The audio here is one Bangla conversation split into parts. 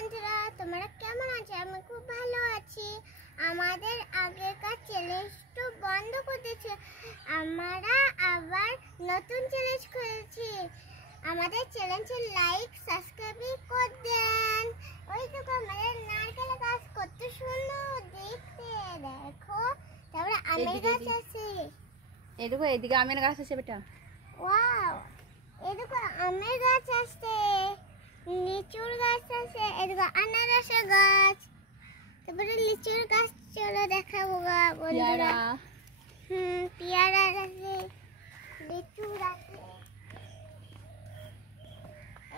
বন্ধুরা, তোমরা কেমন আছো? আমি খুব ভালো আছি। আমাদের আগেকার চ্যালেঞ্জটা বন্ধ করতেছে, আমরা আবার নতুন চ্যালেঞ্জ করেছি। আমাদের চ্যালেঞ্জে লাইক সাবস্ক্রাইব করে দেন। ওই তো আমাদের নারকেল গাছ কত সুন্দর দেখতে, দেখো। তারপরে আমের গাছ আছে, এই দেখো এদিকে আমের গাছ আছে বেটা। ওয়াও, এই দেখো আমের গাছ আছে, লিচুর গাছ আছে, এদিকে আনারসের গাছ, তারপরে লিচুর গাছ। চলো দেখাবো গা বন্ধুরা। পেয়ারা আছে, লিচুর আছে।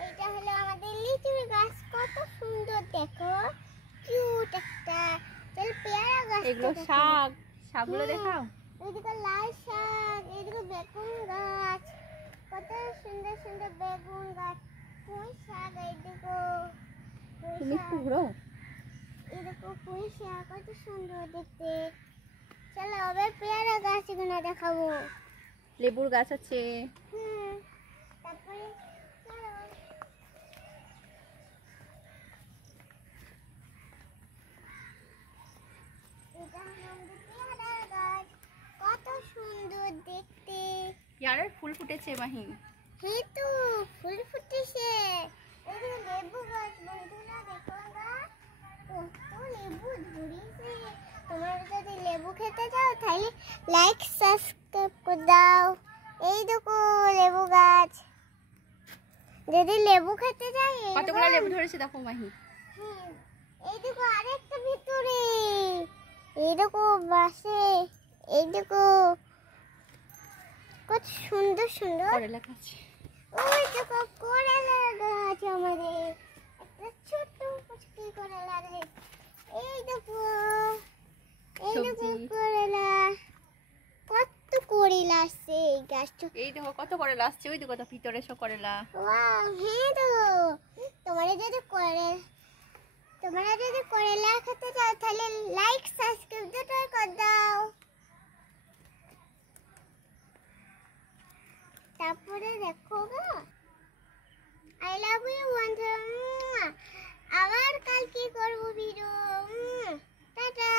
এইটা হলো আমাদের লিচুর গাছ, কত সুন্দর দেখো, কিউট একটা। তাহলে পেয়ারা গাছ, এগুলো শাক, শাকগুলো দেখাও। এইদিকে লাল শাক, এইদিকে বেগুন গাছ, কত সুন্দর সুন্দর বেগুন গাছ, পুঁই শাক, এইদিকে তুমি একটু ঘুরো। এইদিকে পুঁই শাক, কত সুন্দর দেখতে। চলো আবার পেয়ারা গাছ এগুলো দেখাবো। লেবুর গাছ আছে। তারপরে চলো এটা আমাদের পেয়ারা গাছ, কত সুন্দর দেখতে। পেয়ারার ফুল ফুটেছে মাহি। এই তো ফুল ফুটেছে। এই লেবু গাছ বন্ধুরা, দেখো না কত লেবু ধরেছে। তোমরা যদি লেবু খেতে চাও তাহলে লাইক সাবস্ক্রাইব করে দাও। এই দেখো লেবু গাছ, যদি লেবু খেতে চাই। কতগুলো লেবু ধরেছে দেখো মাহি। এই দেখো আরেকটা ভিতরে, এই দেখো বাসে, এই দেখো কত সুন্দর সুন্দর করলা গাছ। ওই দেখো করলা গাছ, আমাদের একটা ছোট্ট পুচকি করলা গাছ। এই দেখো, এই দেখো করলা, কত করলা আসছে এই গাছটা। এই দেখো কত করলা আসছে, ওই দেখো ভিতরে সব করলা। ওয়াও, হ্যাঁ তো তোমরা যদি করলা খেতে চাও তাহলে লাইক সাবস্ক্রাইব করে দাও। তারপরে দেখো গো, আই লাভ ইউ বন্ধুরা। আবার কাল কি করবো ভিডিও। টাটা।